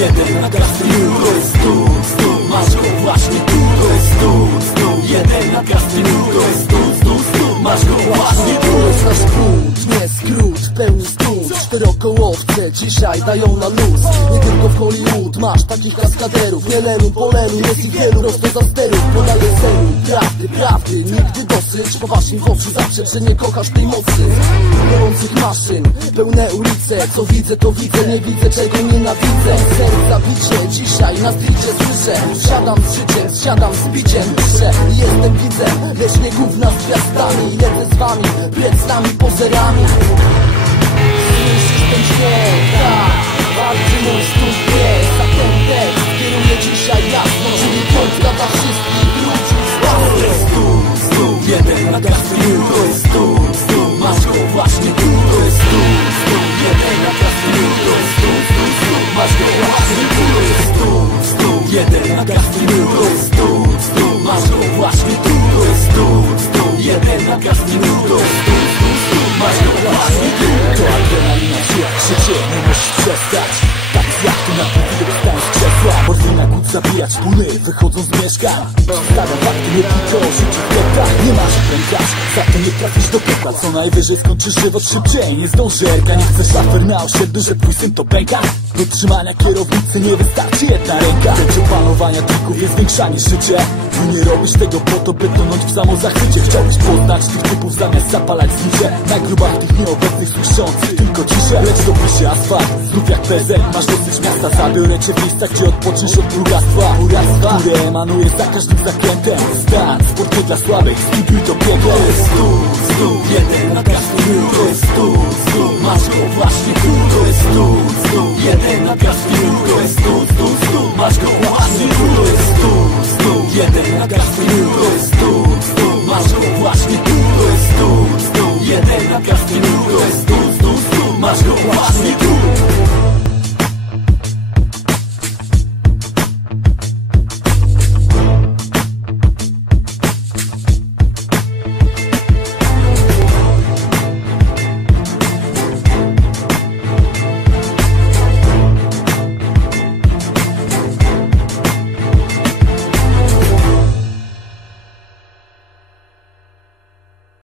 Jeden na skrót, pełny stąd Czterokołowce dzisiaj dają na luz. Nie tylko w Hollywood masz takich kaskaderów. Nie lelu, polelu, jest ich wielu prosto za sterów Podaję celu, prawdy, prawdy, nigdy dosyć Poważnie w oczy zawsze, że nie kochasz tej mocy. Gorących maszyn, pełne ulice. Co widzę to widzę, nie widzę czego nienawidzę. Serca bicie, dzisiaj na stricie słyszę. Siadam z życiem, siadam z biciem. Piszę, jestem widzem, lecz nie gówna z gwiazdami. Lecę z wami, przed nami pozerami Dźwięk, tak. Mój stóp ten kieruje dzisiaj jasno Czyli Polska dla wszystkich. Ludzi z jeden na każdy To jest stu, stu, masz go właśnie tu przestać. Tak jak tu na wstałem z krzesła. Morfina głód zabijać puny, wychodzą z mieszkań. Stara fakty, nie tylko Za to nie trafisz do piekła Co najwyżej skończysz żywot szybciej. Nie zdąży erka, nie chcesz szafer na osiedlu, że twój syn to pęka Do trzymania kierownicy nie wystarczy jedna ręka. Chęć opanowania trików jest większa niż życie. Tu nie robisz tego po to, by tonąć w samozachwycie. Chciałbyś poznać tych typów zamiast zapalać znicze. Na grubach tych nieobecnych słyszących tylko ciszę. Lecz dopisze asfalt, znów jak pezel Masz dosyć miasta, zabiorę cię w miejsca, gdzie odpoczniesz od brugactwa Uractwa, które emanuje za każdym zakrętem. Stan, sport dla słabych, skipuj to piekło Jest stu, stu, jeden na każdy nóg To jest stu, stu, masz go właśnie tu To jest stu, stu,